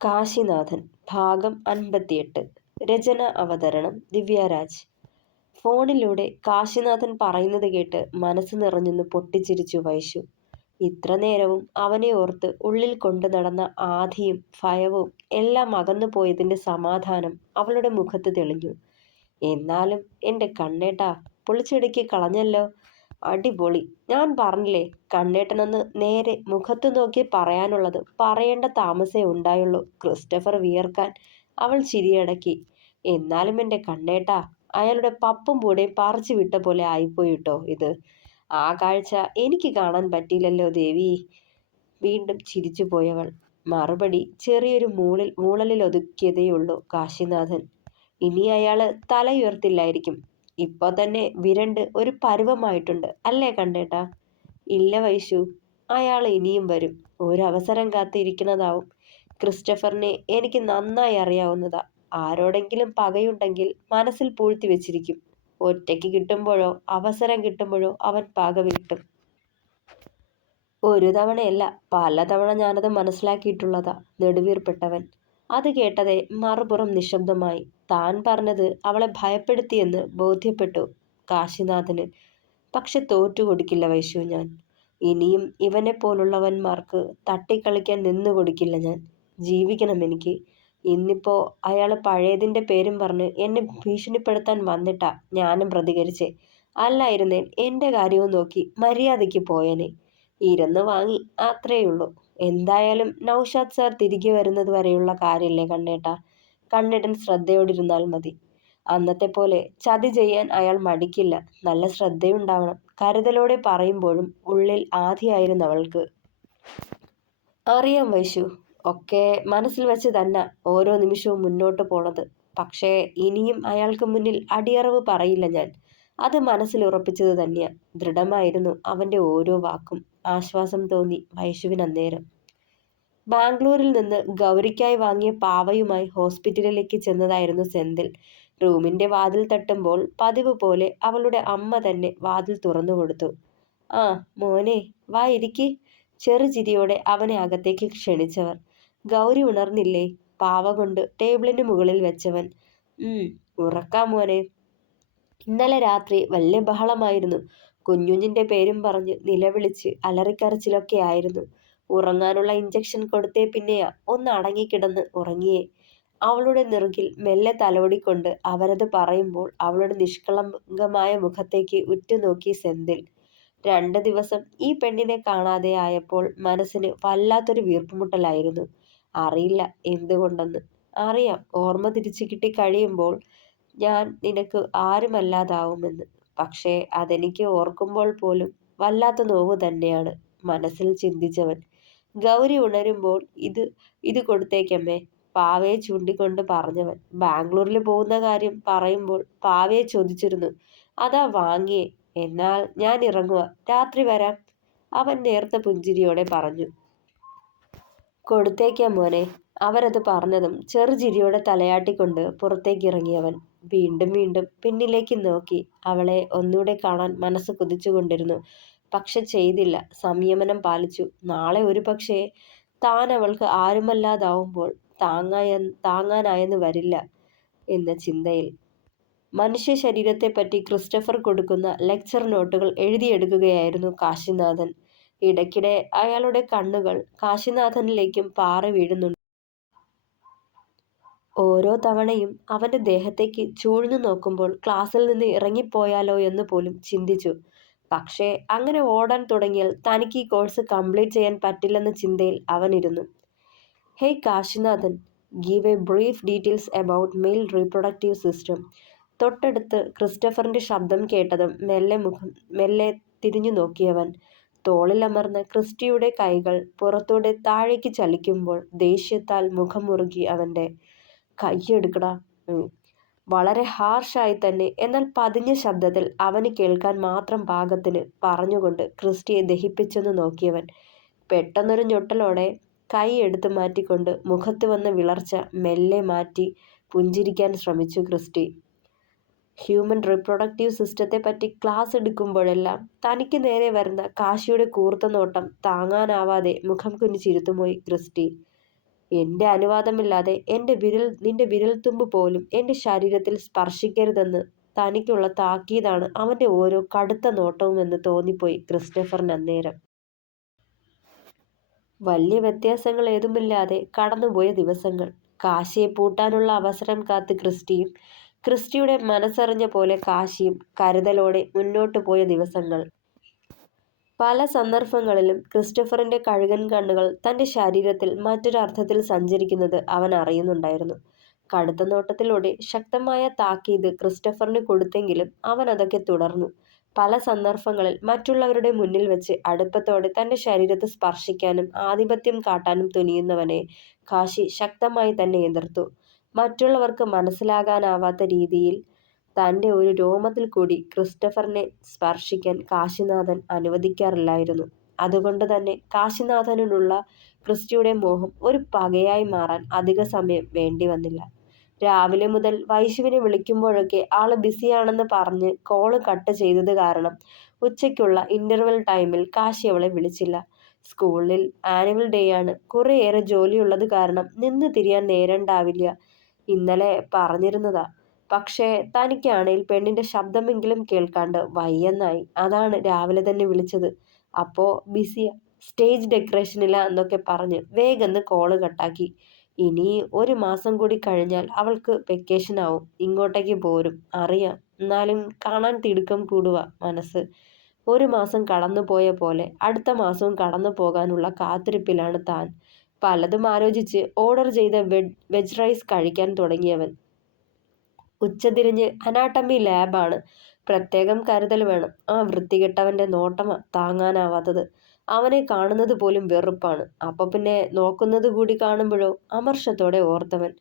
കാശിനാഥൻ ഭാഗം 58. രചന അവതരണം ദിവ്യരാജ്. ഫോണിലൂടെ കാശിനാഥൻ പറയുന്നത് കേട്ട് മനസ്സ് നിറഞ്ഞൊന്ന് പൊട്ടിച്ചിരിച്ചു വൈശു. ഇത്ര നേരവും അവനെ ഓർത്ത് ഉള്ളിൽ കൊണ്ടു നടന്ന ആധിയും ഭയവും എല്ലാം അകന്നു പോയതിൻ്റെ സമാധാനം അവളുടെ മുഖത്ത് തെളിഞ്ഞു. എന്നാലും എൻ്റെ കണ്ണേട്ടാ, പൊളിച്ചെടുക്കി കളഞ്ഞല്ലോ. അടിപൊളി. ഞാൻ പറഞ്ഞില്ലേ, കണ്ണേട്ടനൊന്ന് നേരെ മുഖത്തു നോക്കി പറയാനുള്ളത് പറയേണ്ട താമസേ ഉണ്ടായുള്ളൂ. ക്രിസ്റ്റഫർ വിയർക്കാൻ അവൾ ചിരിയടക്കി. എന്നാലും എൻ്റെ കണ്ണേട്ടാ, അയാളുടെ പപ്പും പൂടെയും പറിച്ചു വിട്ട പോലെ ആയിപ്പോയിട്ടോ ഇത്. ആ കാഴ്ച എനിക്ക് കാണാൻ പറ്റിയില്ലല്ലോ ദേവി. വീണ്ടും ചിരിച്ചു പോയവൾ. മറുപടി ചെറിയൊരു മൂളലിൽ ഒതുക്കിയതേയുള്ളൂ കാശിനാഥൻ. ഇനി അയാള് തലയുയർത്തില്ലായിരിക്കും. ഇപ്പൊ തന്നെ വിരണ്ട് ഒരു പരുവമായിട്ടുണ്ട് അല്ലേ കണ്ടേട്ടാ? ഇല്ല വൈശു, അയാൾ ഇനിയും വരും. ഒരവസരം കാത്തിരിക്കുന്നതാവും. ക്രിസ്റ്റഫറിനെ എനിക്ക് നന്നായി അറിയാവുന്നതാ. ആരോടെങ്കിലും പകയുണ്ടെങ്കിൽ മനസ്സിൽ പൂഴ്ത്തി വെച്ചിരിക്കും. ഒറ്റയ്ക്ക് കിട്ടുമ്പോഴോ അവസരം കിട്ടുമ്പോഴോ അവൻ പക വീട്ടും. ഒരു തവണയല്ല, പലതവണ ഞാനത് മനസ്സിലാക്കിയിട്ടുള്ളതാ. നെടുവീർപ്പെട്ടവൻ. അത് കേട്ടതേ മറുപുറം നിശബ്ദമായി. താൻ പറഞ്ഞത് അവളെ ഭയപ്പെടുത്തിയെന്ന് ബോധ്യപ്പെട്ടു കാശിനാഥന്. പക്ഷെ തോറ്റുകൊടുക്കില്ല വൈശു ഞാൻ. ഇനിയും ഇവനെ പോലുള്ളവന്മാർക്ക് തട്ടിക്കളിക്കാൻ നിന്നു കൊടുക്കില്ല ഞാൻ. ജീവിക്കണം എനിക്ക്. ഇന്നിപ്പോ അയാൾ പഴയതിൻ്റെ പേരും പറഞ്ഞ് എന്നെ ഭീഷണിപ്പെടുത്താൻ വന്നിട്ടാ ഞാനും പ്രതികരിച്ചേ. അല്ലായിരുന്നേൽ എൻ്റെ കാര്യവും നോക്കി മര്യാദയ്ക്ക് പോയനെ. ഇരുന്ന് വാങ്ങി, അത്രയുള്ളൂ. എന്തായാലും നൗഷാദ് സാർ തിരികെ വരുന്നത് വരെയുള്ള കാര്യമില്ലേ കണ്ണേട്ടാ. കണ്ണേട്ടൻ ശ്രദ്ധയോടിരുന്നാൽ മതി. അന്നത്തെ പോലെ ചതി ചെയ്യാൻ അയാൾ മടിക്കില്ല. നല്ല ശ്രദ്ധയുണ്ടാവണം. കരുതലോടെ പറയുമ്പോഴും ഉള്ളിൽ ആധിയായിരുന്നു അവൾക്ക്. അറിയാം വൈശു, ഒക്കെ മനസ്സിൽ വെച്ച് തന്നെ ഓരോ നിമിഷവും മുന്നോട്ട് പോണത്. പക്ഷേ ഇനിയും അയാൾക്ക് മുന്നിൽ അടിയറവ് പറയില്ല ഞാൻ. അത് മനസ്സിൽ ഉറപ്പിച്ചത് തന്നെയാ. ദൃഢമായിരുന്നു അവൻ്റെ ഓരോ വാക്കും. ആശ്വാസം തോന്നി വൈശുവിന് അന്നേരം. ബാംഗ്ലൂരിൽ നിന്ന് ഗൗരിക്കായി വാങ്ങിയ പാവയുമായി ഹോസ്പിറ്റലിലേക്ക് ചെന്നതായിരുന്നു സെന്തിൽ. റൂമിന്റെ വാതിൽ തട്ടുമ്പോൾ പതിവ് പോലെ അവളുടെ അമ്മ തന്നെ വാതിൽ തുറന്നു കൊടുത്തു. ആ മോനെ, വാ ഇരിക്ക്. ചെറുചിരിയോടെ അവനെ അകത്തേക്ക് ക്ഷണിച്ചവർ. ഗൗരി ഉണർന്നില്ലേ? പാവ കൊണ്ട് ടേബിളിന് മുകളിൽ വെച്ചവൻ. ഉറക്കാം മോനെ. ഇന്നലെ രാത്രി വലിയ ബഹളമായിരുന്നു. കുഞ്ഞുഞ്ഞിന്റെ പേരും പറഞ്ഞ് നിലവിളിച്ച് അലറിക്കരച്ചിലൊക്കെ ആയിരുന്നു. ഉറങ്ങാനുള്ള ഇഞ്ചക്ഷൻ കൊടുത്തേ പിന്നെയാ ഒന്ന് അടങ്ങിക്കിടന്ന് ഉറങ്ങിയേ. അവളുടെ നെറുകിൽ മെല്ലെ തലോടിക്കൊണ്ട് അവരത് പറയുമ്പോൾ അവളുടെ നിഷ്കളങ്കമായ മുഖത്തേക്ക് ഉറ്റുനോക്കി സെന്തിൽ. 2 ദിവസം ഈ പെണ്ണിനെ കാണാതെ ആയപ്പോൾ മനസ്സിന് വല്ലാത്തൊരു വീർപ്പുമുട്ടലായിരുന്നു. അറിയില്ല എന്തുകൊണ്ടെന്ന്. അറിയാം, ഓർമ്മ തിരിച്ചു കിട്ടി കഴിയുമ്പോൾ ഞാൻ നിനക്ക് ആരുമല്ലാതാവുമെന്ന്. പക്ഷേ അതെനിക്ക് ഓർക്കുമ്പോൾ പോലും വല്ലാത്ത നോവ് തന്നെയാണ് മനസ്സിൽ ചിന്തിച്ചവൻ. ഗൗരി ഉണരുമ്പോൾ ഇത് കൊടുത്തേക്കമ്മേ, പാവയെ ചൂണ്ടിക്കൊണ്ട് പറഞ്ഞവൻ. ബാംഗ്ലൂരിൽ പോകുന്ന കാര്യം പറയുമ്പോൾ പാവയെ ചോദിച്ചിരുന്നു. അതാ വാങ്ങിയേ. എന്നാൽ ഞാൻ ഇറങ്ങുക, രാത്രി വരാം, അവൻ നേർത്ത പുഞ്ചിരിയോടെ പറഞ്ഞു. കൊടുത്തേക്കാം മോനെ. അവരത് പറഞ്ഞതും ചെറുചിരിയോടെ തലയാട്ടിക്കൊണ്ട് പുറത്തേക്കിറങ്ങിയവൻ. വീണ്ടും വീണ്ടും പിന്നിലേക്ക് നോക്കി. അവളെ ഒന്നുകൂടെ കാണാൻ മനസ്സ് കൊതിച്ചുകൊണ്ടിരുന്നു. പക്ഷെ ചെയ്തില്ല. സംയമനം പാലിച്ചു. നാളെ ഒരു പക്ഷേ താൻ അവൾക്ക് ആരുമല്ലാതാവുമ്പോൾ താങ്ങാനായെന്ന് വരില്ല എന്ന ചിന്തയിൽ മനുഷ്യ ശരീരത്തെപ്പറ്റി ക്രിസ്റ്റഫർ കൊടുക്കുന്ന ലെക്ചർ നോട്ടുകൾ എഴുതിയെടുക്കുകയായിരുന്നു കാശിനാഥൻ. ഇടയ്ക്കിടെ അയാളുടെ കണ്ണുകൾ കാശിനാഥനിലേക്കും പാറി വീഴുന്നുണ്ട്. ഓരോ തവണയും അവൻ്റെ ദേഹത്തേക്ക് ചൂഴ്ന്നു നോക്കുമ്പോൾ ക്ലാസ്സിൽ നിന്ന് ഇറങ്ങിപ്പോയാലോ എന്ന് പോലും ചിന്തിച്ചു. പക്ഷേ അങ്ങനെ ഓടാൻ തുടങ്ങിയാൽ തനിക്ക് ഈ കോഴ്സ് കംപ്ലീറ്റ് ചെയ്യാൻ പറ്റില്ലെന്ന ചിന്തയിൽ അവനിരുന്നു. Hey Kashinathan, give a brief details about male reproductive system. തൊട്ടടുത്ത് ക്രിസ്റ്റഫറിൻ്റെ ശബ്ദം കേട്ടതും മെല്ലെ തിരിഞ്ഞു നോക്കിയവൻ. തോളിലമർന്ന ക്രിസ്റ്റിയുടെ കൈകൾ പുറത്തൂടെ താഴേക്ക് ചലിക്കുമ്പോൾ ദേഷ്യത്താൽ മുഖം മുറുകി അവൻ്റെ. കയ്യെടുക്കടാ. വളരെ ഹാർഷായി തന്നെ, എന്നാൽ പതിഞ്ഞ ശബ്ദത്തിൽ അവന് കേൾക്കാൻ മാത്രം പാകത്തിന് പറഞ്ഞുകൊണ്ട് ക്രിസ്റ്റിയെ ദഹിപ്പിച്ചൊന്ന് നോക്കിയവൻ. പെട്ടെന്നൊരു ഞൊട്ടലോടെ കൈ എടുത്തു മാറ്റിക്കൊണ്ട് മുഖത്ത് വന്ന വിളർച്ച മെല്ലെ മാറ്റി പുഞ്ചിരിക്കാൻ ശ്രമിച്ചു ക്രിസ്റ്റി. ഹ്യൂമൻ റീപ്രൊഡക്റ്റീവ് സിസ്റ്റത്തെ പറ്റി ക്ലാസ് എടുക്കുമ്പോഴെല്ലാം തനിക്ക് നേരെ വരുന്ന കാശിയുടെ കൂർത്ത നോട്ടം താങ്ങാനാവാതെ മുഖം കുനിച്ചിരുത്തുപോയി ക്രിസ്റ്റി. എൻ്റെ അനുവാദമില്ലാതെ നിന്റെ വിരൽത്തുമ്പ് പോലും എൻ്റെ ശരീരത്തിൽ സ്പർശിക്കരുതെന്ന് തനിക്കുള്ള താക്കീതാണ് അവൻ്റെ ഓരോ കടുത്ത നോട്ടവും എന്ന് തോന്നിപ്പോയി ക്രിസ്റ്റഫറിന് അന്നേരം. വലിയ വ്യത്യാസങ്ങൾ ഏതുമില്ലാതെ കടന്നുപോയ ദിവസങ്ങൾ. കാശിയെ പൂട്ടാനുള്ള അവസരം കാത്ത് ക്രിസ്റ്റിയുടെ മനസ്സറിഞ്ഞ പോലെ കാശിയും കരുതലോടെ മുന്നോട്ടു പോയ ദിവസങ്ങൾ. പല സന്ദർഭങ്ങളിലും ക്രിസ്റ്റഫറിന്റെ കഴുകൻ കണ്ണുകൾ തന്റെ ശരീരത്തിൽ മറ്റൊരർത്ഥത്തിൽ സഞ്ചരിക്കുന്നത് അവൻ അറിയുന്നുണ്ടായിരുന്നു. കടുത്ത നോട്ടത്തിലൂടെ ശക്തമായ താക്കീത് ക്രിസ്റ്റഫറിന് കൊടുത്തെങ്കിലും അവൻ അതൊക്കെ തുടർന്നു. പല സന്ദർഭങ്ങളിൽ മറ്റുള്ളവരുടെ മുന്നിൽ വെച്ച് അടുപ്പത്തോടെ തന്റെ ശരീരത്തെ സ്പർശിക്കാനും ആധിപത്യം കാട്ടാനും തുനിയുന്നവനെ കാശി ശക്തമായി തന്നെ എതിർത്തു. മറ്റുള്ളവർക്ക് മനസ്സിലാകാനാവാത്ത രീതിയിൽ തൻ്റെ ഒരു രോമത്തിൽ കൂടി ക്രിസ്റ്റഫറിനെ സ്പർശിക്കാൻ കാശിനാഥൻ അനുവദിക്കാറില്ലായിരുന്നു. അതുകൊണ്ട് തന്നെ കാശിനാഥനോടുള്ള ക്രിസ്റ്റിയുടെ മോഹം ഒരു പകയായി മാറാൻ അധിക സമയം വേണ്ടി വന്നില്ല. രാവിലെ മുതൽ വൈശുവിനെ വിളിക്കുമ്പോഴൊക്കെ ആള് ബിസിയാണെന്ന് പറഞ്ഞ് കോള് കട്ട് ചെയ്തത് കാരണം ഉച്ചയ്ക്കുള്ള ഇന്റർവെൽ ടൈമിൽ കാശി അവളെ വിളിച്ചില്ല. സ്കൂളിൽ ആനുവൽ ഡേയാണ്. കുറേയേറെ ജോലിയുള്ളത് കാരണം നിന്ന് തിരിയാൻ നേരണ്ടാവില്ല. ഇന്നലെ പറഞ്ഞിരുന്നതാ. പക്ഷേ തനിക്കാണേൽ പെണ്ണിന്റെ ശബ്ദമെങ്കിലും കേൾക്കാണ്ട് വയ്യെന്നായി. അതാണ് രാവിലെ തന്നെ വിളിച്ചത്. അപ്പോ ബിസിയാ, സ്റ്റേജ് ഡെക്കറേഷനിലാ എന്നൊക്കെ പറഞ്ഞ് വേഗന്ന് കോള് കട്ടാക്കി. ഇനി ഒരു മാസം കൂടി കഴിഞ്ഞാൽ അവൾക്ക് വെക്കേഷൻ ആവും. ഇങ്ങോട്ടേക്ക് പോരും. അറിയാം. എന്നാലും കാണാൻ തിടുക്കം കൂടുക മനസ്സ്. ഒരു മാസം കടന്നു പോയ പോലെ അടുത്ത മാസവും കടന്നു പോകാനുള്ള കാത്തിരിപ്പിലാണ് താൻ. പലതും ആലോചിച്ച് ഓർഡർ ചെയ്ത വെജ് റൈസ് കഴിക്കാൻ തുടങ്ങിയവൻ. ഉച്ചതിരിഞ്ഞ് അനാട്ടമി ലാബാണ്. പ്രത്യേകം കരുതൽ വേണം. ആ വൃത്തികെട്ടവന്റെ നോട്ടമാ താങ്ങാനാവാത്തത്. അവനെ കാണുന്നത് പോലും വെറുപ്പാണ്. അപ്പൊ പിന്നെ നോക്കുന്നത് കൂടി കാണുമ്പോഴോ അമർഷത്തോടെ ഓർത്തവൻ.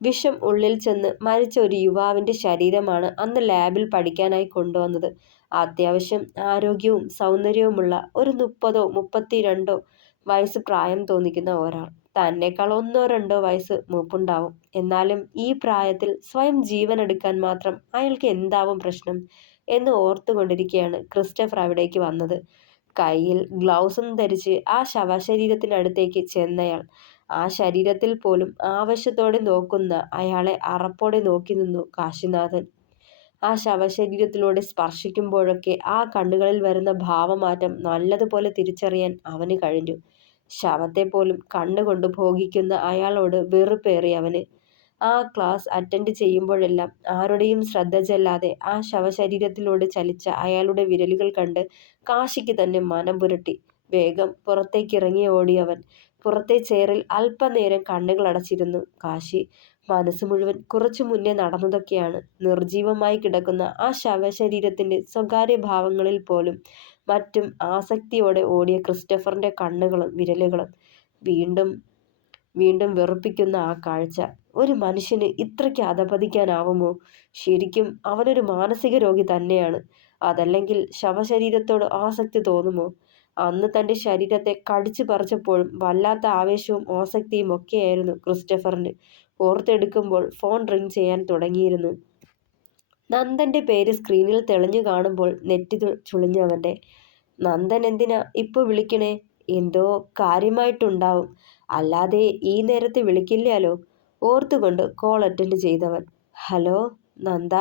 വിഷം ഉള്ളിൽ ചെന്ന് മരിച്ച ഒരു യുവാവിന്റെ ശരീരമാണ് അന്ന് ലാബിൽ പഠിക്കാനായി കൊണ്ടുവന്നത്. അത്യാവശ്യം ആരോഗ്യവും സൗന്ദര്യവുമുള്ള ഒരു 30ഓ 32ഓ വയസ്സ് പ്രായം തോന്നിക്കുന്ന ഒരാൾ. തന്നേക്കാൾ 1ഓ 2ഓ വയസ്സ് മൂപ്പുണ്ടാവും. എന്നാലും ഈ പ്രായത്തിൽ സ്വയം ജീവനെടുക്കാൻ മാത്രം അയാൾക്ക് എന്താവും പ്രശ്നം എന്ന് ഓർത്തുകൊണ്ടിരിക്കെയാണ് ക്രിസ്റ്റഫർ അവിടേക്ക് വന്നത്. കയ്യിൽ ഗ്ലൗസും ധരിച്ച് ആ ശവശരീരത്തിനടുത്തേക്ക് ചെന്നയാൾ. ആ ശരീരത്തിൽ പോലും ആവശ്യത്തോടെ നോക്കുന്ന അയാളെ അറപ്പോടെ നോക്കി നിന്നു കാശിനാഥൻ. ആ ശവശരീരത്തിലൂടെ സ്പർശിക്കുമ്പോഴൊക്കെ ആ കണ്ണുകളിൽ വരുന്ന ഭാവമാറ്റം നല്ലതുപോലെ തിരിച്ചറിയാൻ അവന് കഴിഞ്ഞു. ശവത്തെ പോലും കണ്ണുകൊണ്ട് ഭോഗിക്കുന്ന അയാളോട് വെറുപ്പേറി അവന്. ആ ക്ലാസ് അറ്റൻഡ് ചെയ്യുമ്പോഴെല്ലാം ആരുടെയും ശ്രദ്ധ ചെല്ലാതെ ആ ശവശരീരത്തിലൂടെ ചലിച്ച അയാളുടെ വിരലുകൾ കണ്ട് കാശിക്ക് തന്നെ മനം പുരട്ടി. വേഗം പുറത്തേക്കിറങ്ങി ഓടിയവൻ. പുറത്തെ ചെയറിൽ അല്പനേരം കണ്ണുകൾ അടച്ചിരുന്നു കാശി. മനസ്സ് മുഴുവൻ കുറച്ചു മുന്നേ നടന്നതൊക്കെയാണ്. നിർജീവമായി കിടക്കുന്ന ആ ശവശരീരത്തിന്റെ സ്വകാര്യ ഭാവങ്ങളിൽ പോലും മറ്റും ആസക്തിയോടെ ഓടിയ ക്രിസ്റ്റഫറിന്റെ കണ്ണുകളും വിരലുകളും. വീണ്ടും വീണ്ടും വെറുപ്പിക്കുന്ന ആ കാഴ്ച. ഒരു മനുഷ്യന് ഇത്രയ്ക്ക് അധപതിക്കാനാവുമോ? ശരിക്കും അവനൊരു മാനസിക രോഗി തന്നെയാണ്. അതല്ലെങ്കിൽ ശവശരീരത്തോട് ആസക്തി തോന്നുമോ? അന്ന് തന്റെ ശരീരത്തെ കടിച്ചു പറിച്ചപ്പോഴും വല്ലാത്ത ആവേശവും ആസക്തിയും ഒക്കെയായിരുന്നു ക്രിസ്റ്റഫറിന്. ഓർത്തെടുക്കുമ്പോൾ ഫോൺ റിങ് ചെയ്യാൻ തുടങ്ങിയിരുന്നു. നന്ദന്റെ പേര് സ്ക്രീനിൽ തെളിഞ്ഞു കാണുമ്പോൾ നെറ്റി ചുളിഞ്ഞവന്റെ. നന്ദൻ എന്തിനാ ഇപ്പൊ വിളിക്കണേ? എന്തോ കാര്യമായിട്ടുണ്ടാവും. അല്ലാതെ ഈ നേരത്തെ വിളിക്കില്ലാലോ. ഓർത്തുകൊണ്ട് കോൾ അറ്റൻഡ് ചെയ്തവൻ. ഹലോ നന്ദ.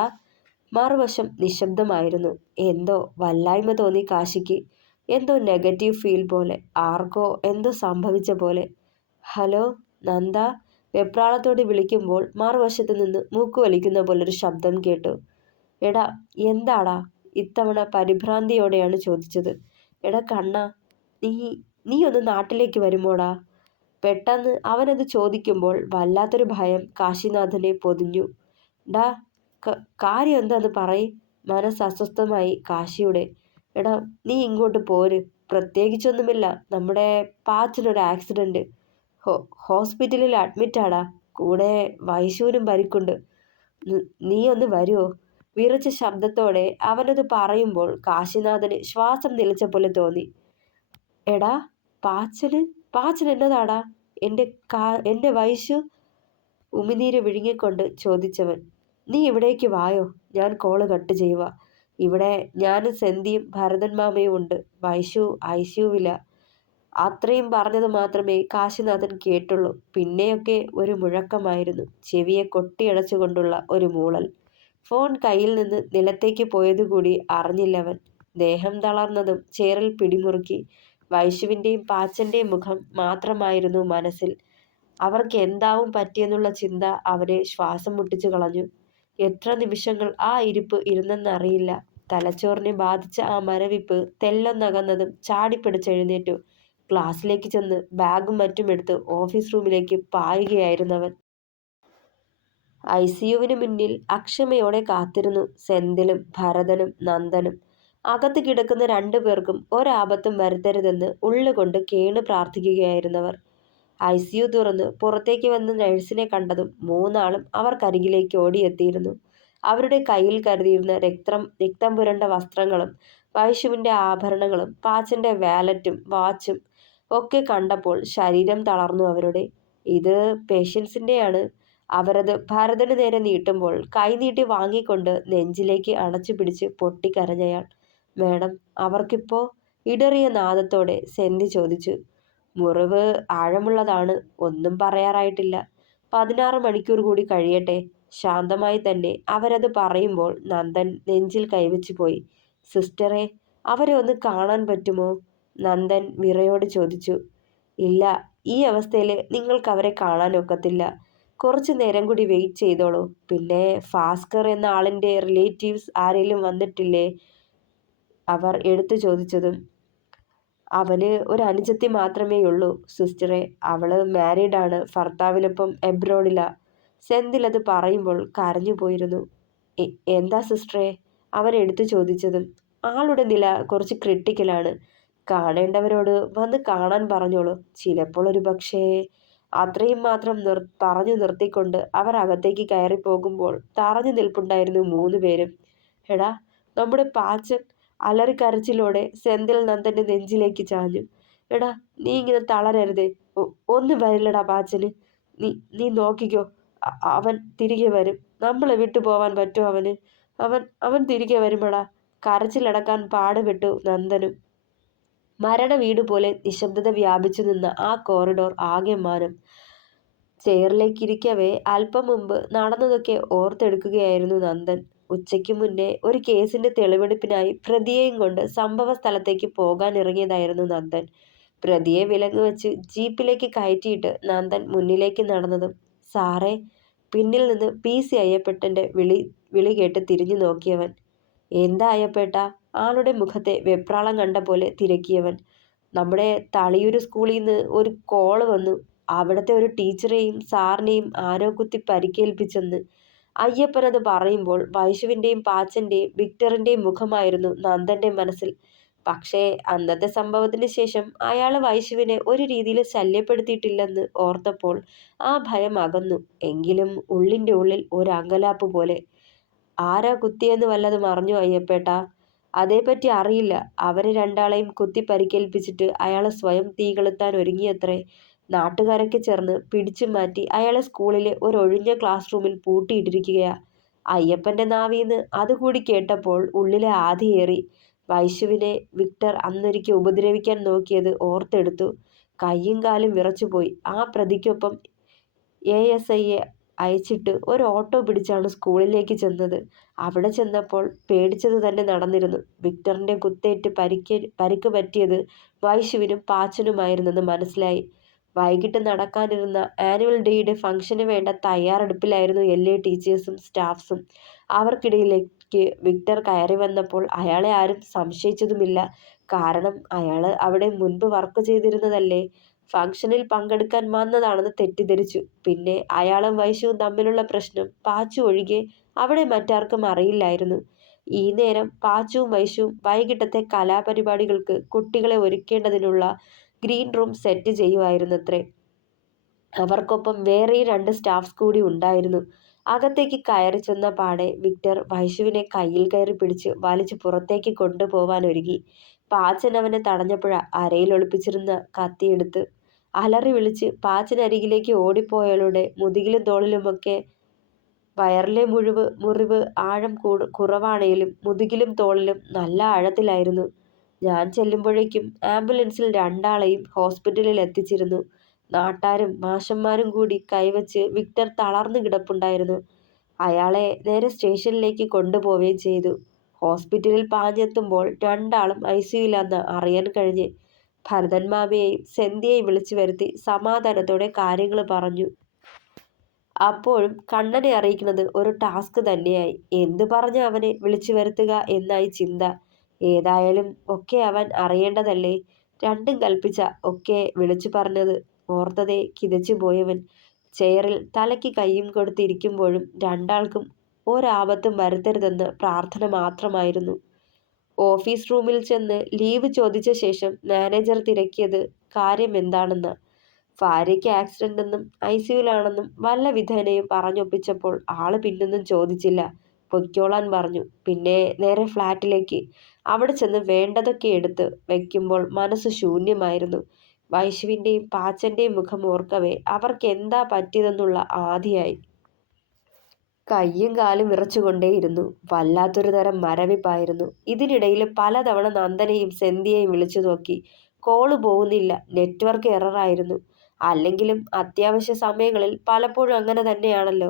മറുവശം നിശബ്ദമായിരുന്നു. എന്തോ വല്ലായ്മ തോന്നി കാശിക്ക്. എന്തോ നെഗറ്റീവ് ഫീൽ പോലെ. ആർക്കോ എന്തോ സംഭവിച്ച പോലെ. ഹലോ നന്ദ. വെപ്രാളത്തോടെ വിളിക്കുമ്പോൾ മറുവശത്ത് നിന്ന് മൂക്ക് വലിക്കുന്ന പോലൊരു ശബ്ദം കേട്ടു. എടാ എന്താടാ? ഇത്തവണ പരിഭ്രാന്തിയോടെയാണ് ചോദിച്ചത്. എടാ കണ്ണ, നീ നീ ഒന്ന് നാട്ടിലേക്ക് വരുമോടാ? പെട്ടെന്ന് അവനത് ചോദിക്കുമ്പോൾ വല്ലാത്തൊരു ഭയം കാശിനാഥനെ പൊതിഞ്ഞു. ഡാ കാര്യം എന്താന്ന് പറയ്. മനസ്സ് അസ്വസ്ഥമായി കാശിയുടെ. എടാ നീ ഇങ്ങോട്ട് പോര്. പ്രത്യേകിച്ചൊന്നുമില്ല. നമ്മുടെ പാച്ചനൊരു ആക്സിഡന്റ്. ഹോസ്പിറ്റലിൽ അഡ്മിറ്റാടാ. കൂടെ വൈശുവിനും പരിക്കുണ്ട്. നീ ഒന്ന് വരുമോ? വിറച്ച ശബ്ദത്തോടെ അവനത് പറയുമ്പോൾ കാശിനാഥന് ശ്വാസം നിലച്ച പോലെ തോന്നി. എടാ പാച്ചൻ എന്നതാടാ? എൻ്റെ വൈശു? ഉമിനീര് വിഴുങ്ങിക്കൊണ്ട് ചോദിച്ചവൻ. നീ ഇവിടേക്ക് വായോ. ഞാൻ കോള് കട്ട് ചെയ്യുക. ഇവിടെ ഞാനും സെന്തിയും ഭരതൻ മാമയും ഉണ്ട്. വൈശു ICUവില. അത്രയും പറഞ്ഞത് മാത്രമേ കാശിനാഥൻ കേട്ടുള്ളൂ. പിന്നെയൊക്കെ ഒരു മുഴക്കമായിരുന്നു, ചെവിയെ കൊട്ടിയടച്ചുകൊണ്ടുള്ള ഒരു മൂളൽ. ഫോൺ കയ്യിൽ നിന്ന് നിലത്തേക്ക് പോയതുകൂടി അറിഞ്ഞില്ലവൻ. ദേഹം തളർന്നതും ചേറിൽ പിടിമുറുക്കി. വൈശുവിൻ്റെയും പാച്ചൻ്റെയും മുഖം മാത്രമായിരുന്നു മനസ്സിൽ. അവർക്ക് എന്താവും പറ്റിയെന്നുള്ള ചിന്ത അവനെ ശ്വാസം മുട്ടിച്ചു കളഞ്ഞു. എത്ര നിമിഷങ്ങൾ ആ ഇരിപ്പ് ഇരുന്നെന്നറിയില്ല. തലച്ചോറിനെ ബാധിച്ച ആ മരവിപ്പ് തെല്ലൊന്നകന്നതും ചാടിപ്പിടിച്ചെഴുന്നേറ്റു. ക്ലാസ്സിലേക്ക് ചെന്ന് ബാഗും മറ്റുമെടുത്ത് ഓഫീസ് റൂമിലേക്ക് പായുകയായിരുന്നവൻ. ICUവിന് മുന്നിൽ അക്ഷമയോടെ കാത്തിരുന്നു സെന്തിലും ഭരതനും നന്ദനും. അകത്ത് കിടക്കുന്ന രണ്ടുപേർക്കും ഒരാപത്തും വരുത്തരുതെന്ന് ഉള്ളുകൊണ്ട് കേണ് പ്രാർത്ഥിക്കുകയായിരുന്നവർ. ICU തുറന്ന് പുറത്തേക്ക് വന്ന നഴ്സിനെ കണ്ടതും മൂന്നാളും അവർക്കരികിലേക്ക് ഓടിയെത്തിയിരുന്നു. അവരുടെ കയ്യിൽ കരുതിയിരുന്ന രക്തം പുരണ്ട വസ്ത്രങ്ങളും വൈശുവിൻ്റെ ആഭരണങ്ങളും പാച്ചൻ്റെ വാലറ്റും വാച്ചും ഒക്കെ കണ്ടപ്പോൾ ശരീരം തളർന്നു അവരുടെ. ഇത് പേഷ്യൻസിൻ്റെയാണ്. അവരത് ഭരതന് നേരെ നീട്ടുമ്പോൾ കൈനീട്ടി വാങ്ങിക്കൊണ്ട് നെഞ്ചിലേക്ക് അണച്ചു പിടിച്ച് പൊട്ടിക്കരഞ്ഞയാൾ. മേഡം, അവർക്കിപ്പോ? ഇടറിയ നാദത്തോടെ സെന്തി ചോദിച്ചു. മുറിവ് ആഴമുള്ളതാണ്, ഒന്നും പറയാറായിട്ടില്ല. 16 മണിക്കൂർ കൂടി കഴിയട്ടെ. ശാന്തമായി തന്നെ അവരത് പറയുമ്പോൾ നന്ദൻ നെഞ്ചിൽ കൈവച്ചു പോയി. സിസ്റ്ററെ, അവരെ ഒന്ന് കാണാൻ പറ്റുമോ? നന്ദൻ വിറയോട് ചോദിച്ചു. ഇല്ല, ഈ അവസ്ഥയിൽ നിങ്ങൾക്ക് അവരെ കാണാനൊക്കത്തില്ല. കുറച്ചു നേരം കൂടി വെയിറ്റ് ചെയ്തോളൂ. പിന്നെ ഭാസ്കർ എന്ന ആളിൻ്റെ റിലേറ്റീവ്സ് ആരെങ്കിലും വന്നിട്ടില്ലേ? അവർ എടുത്തു ചോദിച്ചതും. അവന് ഒരു അനുജത്തി മാത്രമേയുള്ളൂ സിസ്റ്ററെ. അവള് മാരീഡാണ്, ഭർത്താവിനൊപ്പം എബ്രോഡിലാ. സെന്തിൽ അത് പറയുമ്പോൾ കരഞ്ഞു പോയിരുന്നു. എന്താ സിസ്റ്ററെ? അവൻ എടുത്തു ചോദിച്ചതും. ആളുടെ നില കുറച്ച് ക്രിട്ടിക്കലാണ്. കാണേണ്ടവരോട് വന്ന് കാണാൻ പറഞ്ഞോളൂ. ചിലപ്പോൾ ഒരു പക്ഷേ. അത്രയും മാത്രം പറഞ്ഞു നിർത്തിക്കൊണ്ട് അവർ അകത്തേക്ക് കയറി പോകുമ്പോൾ തറഞ്ഞു നിൽപ്പുണ്ടായിരുന്നു 3 പേരും. എടാ, നമ്മുടെ പാച്ചൻ! അലറിക്കരച്ചിലോടെ സെന്തിൽ നന്ദന്റെ നെഞ്ചിലേക്ക് ചാഞ്ഞു. എടാ, നീ ഇങ്ങനെ തളരരുതേ. ഒന്നും വരില്ലടാ പാച്ചന്. നീ നോക്കിക്കോ, അവൻ തിരികെ വരും. നമ്മളെ വിട്ടു പോവാൻ പറ്റുമോ അവന്? അവൻ തിരികെ വരുമടാ. കരച്ചിലടക്കാൻ പാടുപെട്ടു നന്ദനും. മരണ വീട് പോലെ നിശബ്ദത വ്യാപിച്ചു നിന്ന ആ കോറിഡോർ ആകെ മാനം. ചെയറിലേക്കിരിക്കവേ അല്പം മുമ്പ് നടന്നതൊക്കെ ഓർത്തെടുക്കുകയായിരുന്നു നന്ദൻ. ഉച്ചയ്ക്ക് മുന്നേ ഒരു കേസിന്റെ തെളിവെടുപ്പിനായി പ്രതിയെയും കൊണ്ട് സംഭവ സ്ഥലത്തേക്ക് പോകാനിറങ്ങിയതായിരുന്നു നന്ദൻ. പ്രതിയെ വിലങ്ങ് വെച്ച് ജീപ്പിലേക്ക് കയറ്റിയിട്ട് നന്ദൻ മുന്നിലേക്ക് നടന്നതും സാറേ, പിന്നിൽ നിന്ന് PC അയ്യപ്പേട്ടൻ്റെ വിളി കേട്ട് തിരിഞ്ഞു നോക്കിയവൻ. എന്താ അയ്യപ്പേട്ട? ആളുടെ മുഖത്തെ വെപ്രാളം കണ്ട പോലെ തിരക്കിയവൻ. നമ്മുടെ തളിയൂര് സ്കൂളിൽ നിന്ന് ഒരു കോള് വന്നു. അവിടുത്തെ ഒരു ടീച്ചറെയും സാറിനെയും ആരോ കുത്തി പരിക്കേൽപ്പിച്ചെന്ന്. അയ്യപ്പനത് പറയുമ്പോൾ വൈശുവിൻ്റെയും പാച്ചൻ്റെയും വിക്ടറിൻ്റെയും മുഖമായിരുന്നു നന്ദൻ്റെ മനസ്സിൽ. പക്ഷേ അന്നത്തെ സംഭവത്തിന് ശേഷം അയാൾ വൈശുവിനെ ഒരു രീതിയിൽ ശല്യപ്പെടുത്തിയിട്ടില്ലെന്ന് ഓർത്തപ്പോൾ ആ ഭയം അകന്നു. എങ്കിലും ഉള്ളിൻ്റെ ഉള്ളിൽ ഒരു അങ്കലാപ്പ് പോലെ. ആരാ കുത്തിയെന്ന് വല്ലതും അറിഞ്ഞോ അയ്യപ്പേട്ട? അതേപ്പറ്റി അറിയില്ല. അവരെ രണ്ടാളെയും കുത്തി പരിക്കേൽപ്പിച്ചിട്ട് അയാൾ സ്വയം തീ കൊളുത്താൻ ഒരുങ്ങിയത്രേ. നാട്ടുകാരൊക്കെ ചേർന്ന് പിടിച്ചു മാറ്റി അയാളെ സ്കൂളിലെ ഒരു ഒഴിഞ്ഞ ക്ലാസ് റൂമിൽ പൂട്ടിയിട്ടിരിക്കുകയാ. അയ്യപ്പൻ്റെ നാവീന്ന് അതുകൂടി കേട്ടപ്പോൾ ഉള്ളിലെ ആധിയേറി. വൈശുവിനെ വിക്ടർ അന്നൊരിക്കൽ ഉപദ്രവിക്കാൻ നോക്കിയത് ഓർത്തെടുത്തു. കയ്യും കാലും വിറച്ചുപോയി. ആ പ്രതിക്കൊപ്പം ASIയെ അയച്ചിട്ട് ഒരു ഓട്ടോ പിടിച്ചാണ് സ്കൂളിലേക്ക് ചെന്നത്. അവിടെ ചെന്നപ്പോൾ പേടിച്ചത് തന്നെ നടന്നിരുന്നു. വിക്ടറിൻ്റെ കുത്തേറ്റ് പരിക്ക് പറ്റിയത് വൈശുവിനും പാച്ചനുമായിരുന്നെന്ന് മനസ്സിലായി. വൈകിട്ട് നടക്കാനിരുന്ന ആനുവൽ ഡേയുടെ ഫംഗ്ഷന് വേണ്ട തയ്യാറെടുപ്പിലായിരുന്നു എല്ലാ ടീച്ചേഴ്സും സ്റ്റാഫ്സും. അവർക്കിടയിലേക്ക് വിക്ടർ കയറി വന്നപ്പോൾ അയാളെ ആരും സംശയിച്ചതുമില്ല. കാരണം അയാൾ അവിടെ മുൻപ് വർക്ക് ചെയ്തിരുന്നതല്ലേ. ഫംഗ്ഷനിൽ പങ്കെടുക്കാൻ വന്നതാണെന്ന് തെറ്റിദ്ധരിച്ചു. പിന്നെ അയാളും വൈശുവും തമ്മിലുള്ള പ്രശ്നം പാച്ചു ഒഴികെ അവിടെ മറ്റാർക്കും അറിയില്ലായിരുന്നു. ഈ നേരം പാച്ചുവും വൈശുവും വൈകിട്ടത്തെ കലാപരിപാടികൾക്ക് കുട്ടികളെ ഒരുക്കേണ്ടതിനുള്ള ഗ്രീൻ റൂം സെറ്റ് ചെയ്യുമായിരുന്നത്രേ. അവർക്കൊപ്പം വേറെയും 2 സ്റ്റാഫ്സ് കൂടി ഉണ്ടായിരുന്നു. അകത്തേക്ക് കയറി ചെന്ന പാടെ വിക്ടർ വൈശുവിനെ കയ്യിൽ കയറി പിടിച്ച് വലിച്ച് പുറത്തേക്ക് കൊണ്ടുപോവാൻ ഒരുങ്ങി. പാച്ചൻ അവനെ തടഞ്ഞപ്പോഴാ അരയിൽ ഒളിപ്പിച്ചിരുന്ന കത്തിയെടുത്ത് അലറി വിളിച്ച് പാച്ചനരികിലേക്ക് ഓടിപ്പോയയാളുടെ മുതുകിലും തോളിലുമൊക്കെ. വയറിലെ മുറിവ് ആഴം കുറവാണേലും മുതുകിലും തോളിലും നല്ല ആഴത്തിലായിരുന്നു. ഞാൻ ചെല്ലുമ്പോഴേക്കും ആംബുലൻസിൽ രണ്ടാളെയും ഹോസ്പിറ്റലിൽ എത്തിച്ചിരുന്നു. നാട്ടാരും മാഷന്മാരും കൂടി കൈവച്ച് വിക്ടർ തളർന്നു കിടപ്പുണ്ടായിരുന്നു. അയാളെ നേരെ സ്റ്റേഷനിലേക്ക് കൊണ്ടുപോവുകയും ചെയ്തു. ഹോസ്പിറ്റലിൽ പാഞ്ഞെത്തുമ്പോൾ രണ്ടാളും ഐസിയുലാന്ന് അറിയാൻ കഴിഞ്ഞ്. ഭരതൻ മാമയെയും സെന്ധിയെയും വിളിച്ചു വരുത്തി സമാധാനത്തോടെ കാര്യങ്ങൾ പറഞ്ഞു. അപ്പോഴും കണ്ണനെ അറിയിക്കുന്നത് ഒരു ടാസ്ക് തന്നെയായി. എന്ത് പറഞ്ഞ് അവനെ വിളിച്ചു വരുത്തുക എന്നായി ചിന്ത. ഏതായാലും ഒക്കെ അവൻ അറിയേണ്ടതല്ലേ. രണ്ടും കൽപ്പിച്ച ഒക്കെ വിളിച്ചു പറഞ്ഞത് ഓർത്തതേ കിതച്ചു പോയവൻ ചെയറിൽ തലയ്ക്ക് കൈയും കൊടുത്തിരിക്കുമ്പോഴും രണ്ടാൾക്കും ഒരാപത്തും വരുത്തരുതെന്ന് പ്രാർത്ഥന മാത്രമായിരുന്നു. ഓഫീസ് റൂമിൽ ചെന്ന് ലീവ് ചോദിച്ച ശേഷം മാനേജർ തിരക്കിയത് കാര്യം എന്താണെന്ന്. ഭാര്യയ്ക്ക് ആക്സിഡന്റ് എന്നും ഐസിയുലാണെന്നും വല്ല വിധേനയും പറഞ്ഞൊപ്പിച്ചപ്പോൾ ആള് പിന്നൊന്നും ചോദിച്ചില്ല. പൊയ്ക്കോളാൻ പറഞ്ഞു. പിന്നെ നേരെ ഫ്ലാറ്റിലേക്ക്. അവിടെ ചെന്ന് വേണ്ടതൊക്കെ എടുത്ത് വെക്കുമ്പോൾ മനസ്സ് ശൂന്യമായിരുന്നു. വൈശുവിൻ്റെയും പാച്ചൻ്റെയും മുഖം ഓർക്കവേ അവർക്ക് എന്താ പറ്റിയതെന്നുള്ള ആധിയായി. കയ്യും കാലും വിറച്ചുകൊണ്ടേയിരുന്നു. വല്ലാത്തൊരു തരം മരവിപ്പായിരുന്നു. ഇതിനിടയിൽ പലതവണ നന്ദനെയും സെന്ധിയെയും വിളിച്ചു നോക്കി. കോള് പോകുന്നില്ല. നെറ്റ്വർക്ക് എററായിരുന്നു. അല്ലെങ്കിലും അത്യാവശ്യ സമയങ്ങളിൽ പലപ്പോഴും അങ്ങനെ തന്നെയാണല്ലോ.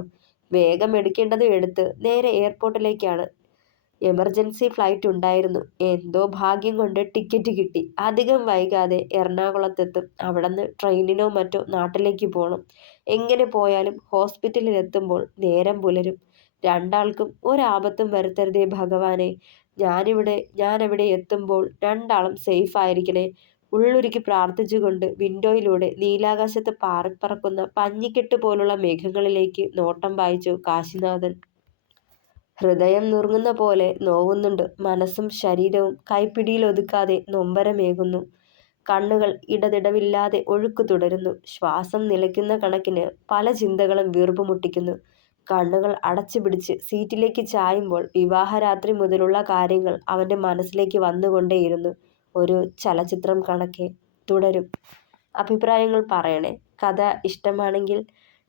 വേഗം എടുക്കേണ്ടതും എടുത്ത് നേരെ എയർപോർട്ടിലേക്കാണ്. എമർജൻസി ഫ്ലൈറ്റ് ഉണ്ടായിരുന്നു. എന്തോ ഭാഗ്യം കൊണ്ട് ടിക്കറ്റ് കിട്ടി. അധികം വൈകാതെ എറണാകുളത്തെത്തും. അവിടുന്ന് ട്രെയിനിനോ മറ്റോ നാട്ടിലേക്ക് പോകണം. എങ്ങനെ പോയാലും ഹോസ്പിറ്റലിൽ എത്തുമ്പോൾ നേരം പുലരും. രണ്ടാൾക്കും ഒരാപത്തും വരുത്തരുതേ ഭഗവാനെ. ഞാനവിടെ എത്തുമ്പോൾ രണ്ടാളും സേഫ് ആയിരിക്കണേ. ഉള്ളുരുക്കി പ്രാർത്ഥിച്ചുകൊണ്ട് വിൻഡോയിലൂടെ നീലാകാശത്ത് പാറിപ്പറക്കുന്ന പഞ്ഞിക്കെട്ട് പോലുള്ള മേഘങ്ങളിലേക്ക് നോട്ടം പായിച്ചു കാശിനാഥൻ. ഹൃദയം നുറുങ്ങുന്ന പോലെ നോവുന്നുണ്ട്. മനസ്സും ശരീരവും കൈപ്പിടിയിലൊതുക്കാതെ നൊമ്പരമേകുന്നു. കണ്ണുകൾ ഇടതിടവില്ലാതെ ഒഴുക്ക് തുടരുന്നു. ശ്വാസം നിലയ്ക്കുന്ന കണക്കിന് പല ചിന്തകളും വീർപ്പുമുട്ടിക്കുന്നു. കണ്ണുകൾ അടച്ചു പിടിച്ച് സീറ്റിലേക്ക് ചായുമ്പോൾ വിവാഹരാത്രി മുതലുള്ള കാര്യങ്ങൾ അവൻ്റെ മനസ്സിലേക്ക് വന്നുകൊണ്ടേയിരുന്നു. ഒരു ചലച്ചിത്രം കണക്കെ. തുടരും. അഭിപ്രായങ്ങൾ പറയണേ. കഥ ഇഷ്ടമാണെങ്കിൽ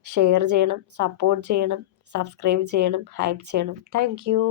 ഷെയർ ചെയ്യണം, സപ്പോർട്ട് ചെയ്യണം, സബ്സ്ക്രൈബ് ചെയ്യണം, ഹൈപ്പ് ചെയ്യണം. Thank you.